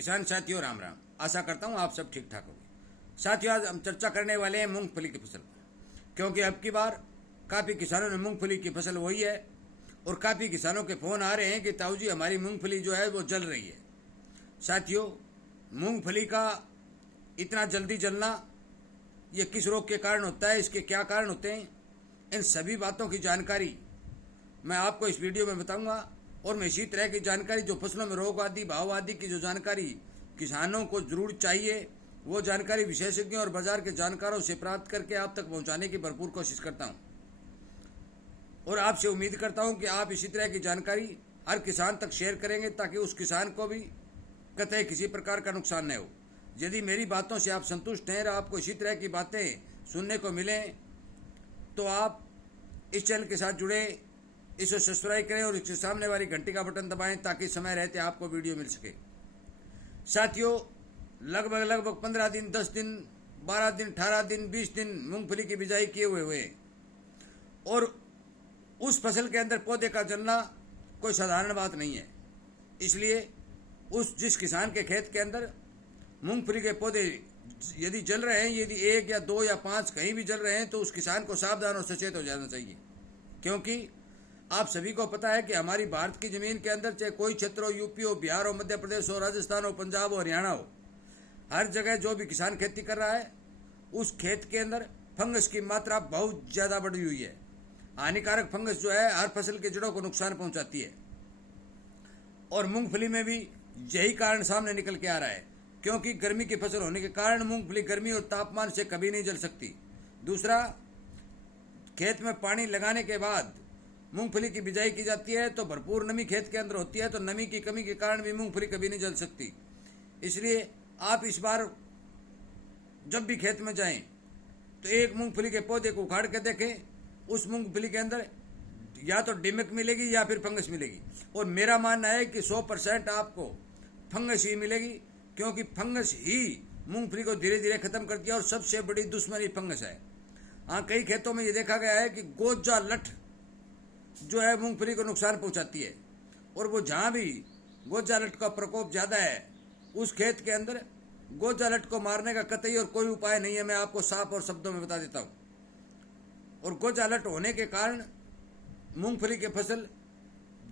किसान साथियों राम राम। आशा करता हूँ आप सब ठीक ठाक होंगे। साथियों आज हम चर्चा करने वाले हैं मूंगफली की फसल पर, क्योंकि अब की बार काफ़ी किसानों ने मूंगफली की फसल बोई है और काफ़ी किसानों के फ़ोन आ रहे हैं कि ताऊ जी हमारी मूंगफली जो है वो जल रही है। साथियों मूंगफली का इतना जल्दी जलना ये किस रोग के कारण होता है, इसके क्या कारण होते हैं, इन सभी बातों की जानकारी मैं आपको इस वीडियो में बताऊंगा। और मैं इसी तरह की जानकारी जो फसलों में रोग आदि भाव आदि की जो जानकारी किसानों को जरूर चाहिए वो जानकारी विशेषज्ञों और बाजार के जानकारों से प्राप्त करके आप तक पहुंचाने की भरपूर कोशिश करता हूं। और आपसे उम्मीद करता हूं कि आप इसी तरह की जानकारी हर किसान तक शेयर करेंगे ताकि उस किसान को भी कतई किसी प्रकार का नुकसान न हो। यदि मेरी बातों से आप संतुष्ट हैं और आपको इसी तरह की बातें सुनने को मिलें तो आप इस चैनल के साथ जुड़े, इसे सब्सक्राइब करें और इसके सामने वाली घंटी का बटन दबाएं ताकि समय रहते आपको वीडियो मिल सके। साथियों लगभग 15 दिन, 10 दिन, 12 दिन, 18 दिन, 20 दिन मूंगफली की बिजाई किए हुए और उस फसल के अंदर पौधे का जलना कोई साधारण बात नहीं है। इसलिए जिस किसान के खेत के अंदर मूंगफली के पौधे यदि जल रहे हैं, यदि 1 या 2 या 5 कहीं भी जल रहे हैं, तो उस किसान को सावधान और सचेत हो जाना चाहिए। क्योंकि आप सभी को पता है कि हमारी भारत की जमीन के अंदर चाहे कोई क्षेत्र हो, यूपी हो, बिहार हो, मध्य प्रदेश हो, राजस्थान हो, पंजाब हो, हरियाणा हो, हर जगह जो भी किसान खेती कर रहा है उस खेत के अंदर फंगस की मात्रा बहुत ज़्यादा बढ़ी हुई है। हानिकारक फंगस जो है हर फसल के जड़ों को नुकसान पहुंचाती है और मूंगफली में भी यही कारण सामने निकल के आ रहा है। क्योंकि गर्मी की फसल होने के कारण मूंगफली गर्मी और तापमान से कभी नहीं जल सकती। दूसरा, खेत में पानी लगाने के बाद मूंगफली की बिजाई की जाती है तो भरपूर नमी खेत के अंदर होती है, तो नमी की कमी के कारण भी मूंगफली कभी नहीं जल सकती। इसलिए आप इस बार जब भी खेत में जाएं तो एक मूंगफली के पौधे को उखाड़ के देखें, उस मूंगफली के अंदर या तो डिमिक मिलेगी या फिर फंगस मिलेगी। और मेरा मानना है कि 100% आपको फंगस ही मिलेगी, क्योंकि फंगस ही मूंगफली को धीरे धीरे खत्म करती है और सबसे बड़ी दुश्मनी फंगस है। हाँ, कई खेतों में ये देखा गया है कि गोजा लठ जो है मूंगफली को नुकसान पहुंचाती है और वो जहाँ भी गोजा लठ का प्रकोप ज़्यादा है उस खेत के अंदर गोजा लठ को मारने का कतई और कोई उपाय नहीं है। मैं आपको साफ और शब्दों में बता देता हूँ। और गोजा लठ होने के कारण मूंगफली की फसल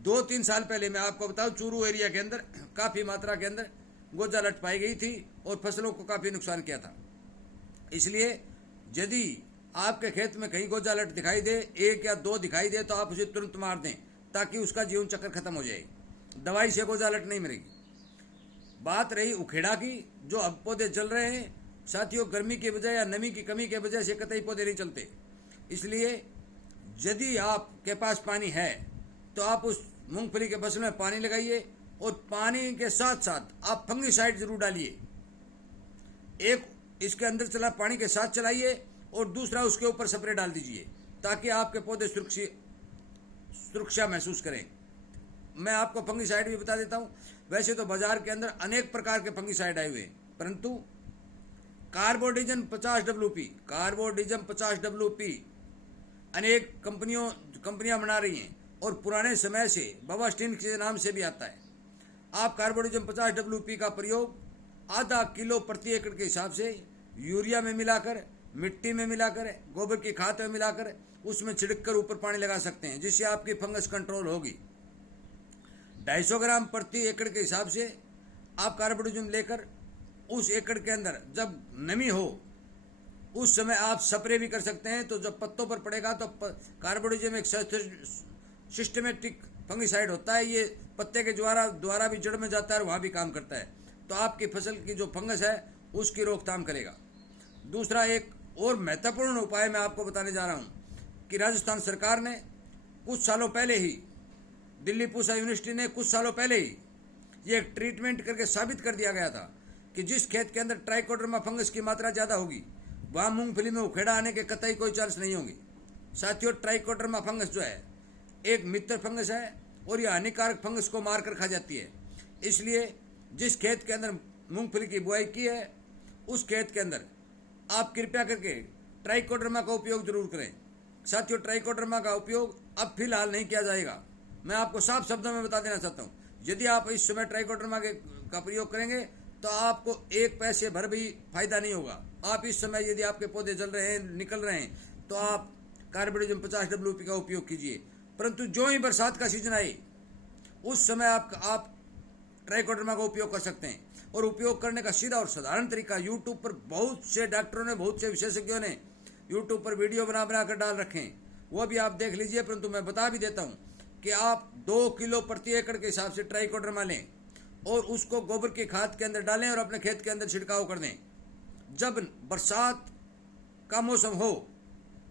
2-3 साल पहले मैं आपको बताऊं चूरू एरिया के अंदर काफ़ी मात्रा के अंदर गोजा लठ पाई गई थी और फसलों को काफ़ी नुकसान किया था। इसलिए यदि आपके खेत में कहीं गोजा लठ दिखाई दे, 1 या 2 दिखाई दे, तो आप उसे तुरंत मार दें ताकि उसका जीवन चक्र खत्म हो जाए। दवाई से गोजा लठ नहीं मरेगी। बात रही उखेड़ा की, जो अब पौधे जल रहे हैं, साथियों गर्मी की वजह या नमी की कमी की वजह से कतई पौधे नहीं चलते। इसलिए यदि आपके पास पानी है तो आप उस मूंगफली के फसल में पानी लगाइए और पानी के साथ साथ आप फंगिसाइड जरूर डालिए। एक इसके अंदर चला पानी के साथ चलाइए और दूसरा उसके ऊपर स्प्रे डाल दीजिए ताकि आपके पौधे सुरक्षा महसूस करें। मैं आपको फंगिसाइड भी बता देता हूं। वैसे तो बाजार के अंदर अनेक प्रकार के फंगिसाइड आए हुए हैं, परंतु कार्बोडिजम 50 WP अनेक कंपनियां बना रही हैं और पुराने समय से बाबास्टिन के नाम से भी आता है। आप कार्बोडिजम 50 WP का प्रयोग आधा किलो प्रति एकड़ के हिसाब से यूरिया में मिलाकर, मिट्टी में मिलाकर, गोबर की खाद में मिलाकर उसमें छिड़क कर ऊपर पानी लगा सकते हैं, जिससे आपकी फंगस कंट्रोल होगी। 250 ग्राम प्रति एकड़ के हिसाब से आप कार्बोडिजम लेकर उस एकड़ के अंदर जब नमी हो उस समय आप स्प्रे भी कर सकते हैं। तो जब पत्तों पर पड़ेगा तो कार्बोडिजम एक सिस्टमेटिक फंगिसाइड होता है, ये पत्ते के द्वारा भी जड़ में जाता है और वहाँ भी काम करता है, तो आपकी फसल की जो फंगस है उसकी रोकथाम करेगा। दूसरा एक और महत्वपूर्ण उपाय मैं आपको बताने जा रहा हूँ कि राजस्थान सरकार ने कुछ सालों पहले ही, दिल्ली पूसा यूनिवर्सिटी ने कुछ सालों पहले ही ये एक ट्रीटमेंट करके साबित कर दिया गया था कि जिस खेत के अंदर ट्राइकोडर्मा फंगस की मात्रा ज़्यादा होगी वहाँ मूंगफली में उखेड़ा आने के कतई कोई चांस नहीं होंगे। साथियों ट्राइकोडर्मा फंगस जो है एक मित्र फंगस है और यह हानिकारक फंगस को मार कर खा जाती है। इसलिए जिस खेत के अंदर मूंगफली की बुआई की है उस खेत के अंदर आप कृपया करके ट्राइकोडर्मा का उपयोग जरूर करें। साथियों ट्राइकोडर्मा का उपयोग अब फिलहाल नहीं किया जाएगा। मैं आपको साफ शब्दों में बता देना चाहता हूँ, यदि आप इस समय ट्राइकोडर्मा का प्रयोग करेंगे तो आपको एक पैसे भर भी फायदा नहीं होगा। आप इस समय यदि आपके पौधे जल रहे हैं, निकल रहे हैं, तो आप कार्बोडिजम 50 WP का उपयोग कीजिए। परंतु जो ही बरसात का सीजन आए उस समय आप ट्राइकोडर्मा का उपयोग कर सकते हैं। और उपयोग करने का सीधा और साधारण तरीका यूट्यूब पर बहुत से डॉक्टरों ने, बहुत से विशेषज्ञों ने यूट्यूब पर वीडियो बना कर डाल रखे हैं, वो भी आप देख लीजिए। परंतु मैं बता भी देता हूँ कि आप 2 किलो प्रति एकड़ के हिसाब से ट्राइकोडर्मा लें और उसको गोबर की खाद के अंदर डालें और अपने खेत के अंदर छिड़काव कर दें। जब बरसात का मौसम हो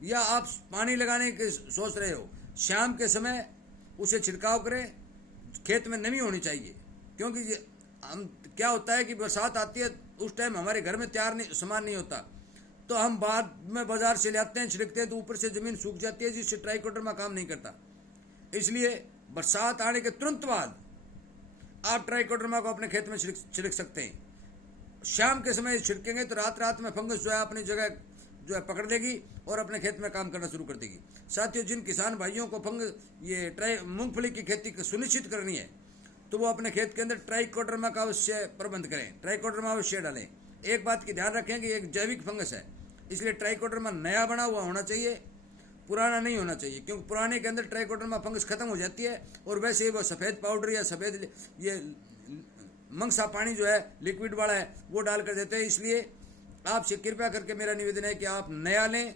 या आप पानी लगाने के सोच रहे हो, शाम के समय उसे छिड़काव करें। खेत में नमी होनी चाहिए, क्योंकि हम क्या होता है कि बरसात आती है उस टाइम हमारे घर में तैयार सामान नहीं होता, तो हम बाद में बाजार से ले आते हैं, छिड़कते हैं, तो ऊपर से जमीन सूख जाती है, जिससे ट्राइकोडर्मा काम नहीं करता। इसलिए बरसात आने के तुरंत बाद आप ट्राइकोडर्मा को अपने खेत में छिड़क सकते हैं। शाम के समय छिड़केंगे तो रात में फंगस जो है अपनी जगह जो है पकड़ लेगी और अपने खेत में काम करना शुरू कर देगी। साथियों, जिन किसान भाइयों को मूंगफली की खेती सुनिश्चित करनी है तो वो अपने खेत के अंदर ट्राइकोडर्मा का अवश्य प्रबंध करें, ट्राइकोडर्मा अवश्य डालें। एक बात की ध्यान रखें कि एक जैविक फंगस है, इसलिए ट्राइकोडर्मा नया बना हुआ होना चाहिए, पुराना नहीं होना चाहिए, क्योंकि पुराने के अंदर ट्राइकोडर्मा फंगस खत्म हो जाती है और वैसे ही वो सफ़ेद पाउडर या सफ़ेद ये मंगसा पानी जो है लिक्विड वाला है वो डाल कर देते हैं। इसलिए आपसे कृपया करके मेरा निवेदन है कि आप नया लें,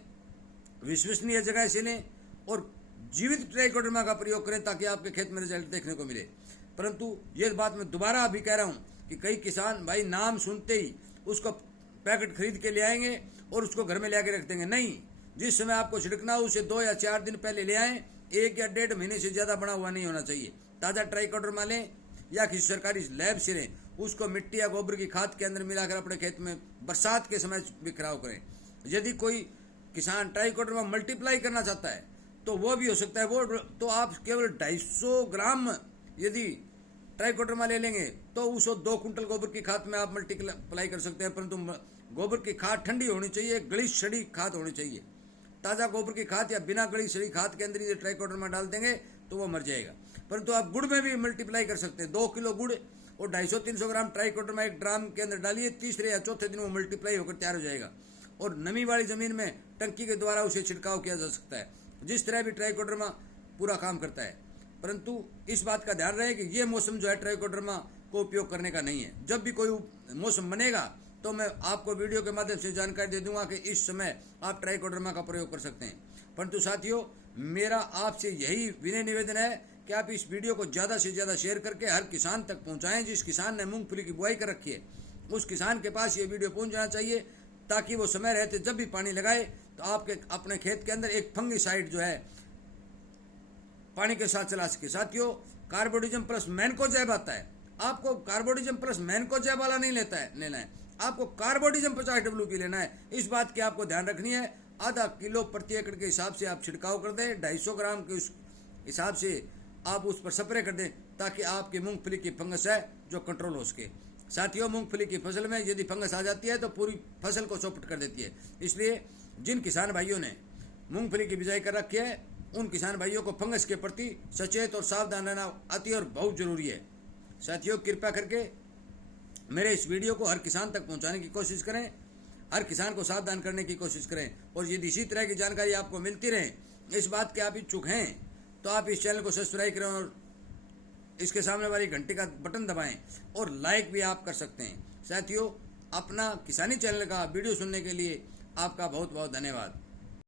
विश्वसनीय जगह से लें और जीवित ट्राइकोडर्मा का प्रयोग करें, ताकि आपके खेत में रिजल्ट देखने को मिले। परंतु ये बात मैं दोबारा अभी कह रहा हूँ कि कई किसान भाई नाम सुनते ही उसको पैकेट खरीद के ले आएंगे और उसको घर में ले आके रख देंगे। नहीं, जिस समय आपको छिड़कना हो उसे 2 या 4 दिन पहले ले आएं। 1 या 1.5 महीने से ज़्यादा बना हुआ नहीं होना चाहिए। ताज़ा ट्राइकोडर्मा लें या किसी सरकारी लैब से लें, उसको मिट्टी या गोबर की खाद के अंदर मिलाकर अपने खेत में बरसात के समय बिखराव करें। यदि कोई किसान ट्राइकोडर्मा मल्टीप्लाई करना चाहता है तो वो भी हो सकता है। वो तो आप केवल 250 ग्राम यदि ट्राइकोडर्मा ले लेंगे तो उसको 2 कुंटल गोबर की खाद में आप मल्टीप्लाई कर सकते हैं। परंतु गोबर की खाद ठंडी होनी चाहिए, गली सड़ी खाद होनी चाहिए। ताज़ा गोबर की खाद या बिना गली सड़ी खाद के अंदर यदि ट्राइकोडर्मा डाल देंगे तो वो मर जाएगा। परंतु आप गुड़ में भी मल्टीप्लाई कर सकते हैं। 2 किलो गुड़ और 250-300 ग्राम ट्राइकोडर्मा एक ड्राम के अंदर डालिए, तीसरे या चौथे दिन वो मल्टीप्लाई होकर तैयार हो जाएगा और नमी वाली जमीन में टंकी के द्वारा उसे छिड़काव किया जा सकता है। जिस तरह भी ट्राइकोडर्मा पूरा काम करता है। परंतु इस बात का ध्यान रहे कि ये मौसम जो है ट्राइकोडर्मा को उपयोग करने का नहीं है। जब भी कोई मौसम बनेगा तो मैं आपको वीडियो के माध्यम से जानकारी दे दूंगा कि इस समय आप ट्राइकोडर्मा का प्रयोग कर सकते हैं। परंतु साथियों, मेरा आपसे यही विनय निवेदन है कि आप इस वीडियो को ज़्यादा से ज़्यादा शेयर करके हर किसान तक पहुंचाएं। जिस किसान ने मूंगफली की बुआई कर रखी है उस किसान के पास ये वीडियो पहुंच जाना चाहिए, ताकि वो समय रहते जब भी पानी लगाए तो आपके अपने खेत के अंदर एक फंगिसाइड जो है पानी के साथ चला सके। साथियों, कार्बोडिजम प्लस मैनकोजेब आता है। आपको कार्बोडिजम प्लस मैनकोजेब वाला नहीं लेना है, आपको कार्बोडिजम 50 WP लेना है। इस बात की आपको ध्यान रखनी है। आधा किलो प्रति एकड़ के हिसाब से आप छिड़काव कर दें, 250 ग्राम के उस हिसाब से आप उस पर स्प्रे कर दें, ताकि आपकी मूंगफली की फंगस है जो कंट्रोल हो सके। साथियों, मूंगफली की फसल में यदि फंगस आ जाती है तो पूरी फसल को चौपट कर देती है। इसलिए जिन किसान भाइयों ने मूंगफली की बिजाई कर रखी है उन किसान भाइयों को फंगस के प्रति सचेत और सावधान रहना अति और बहुत जरूरी है। साथियों, कृपया करके मेरे इस वीडियो को हर किसान तक पहुंचाने की कोशिश करें, हर किसान को सावधान करने की कोशिश करें। और यदि इसी तरह की जानकारी आपको मिलती रहे, इस बात के आप इच्छुक हैं, तो आप इस चैनल को सब्सक्राइब करें और इसके सामने वाली घंटी का बटन दबाएं और लाइक भी आप कर सकते हैं। साथियों, अपना किसानी चैनल का वीडियो सुनने के लिए आपका बहुत बहुत धन्यवाद।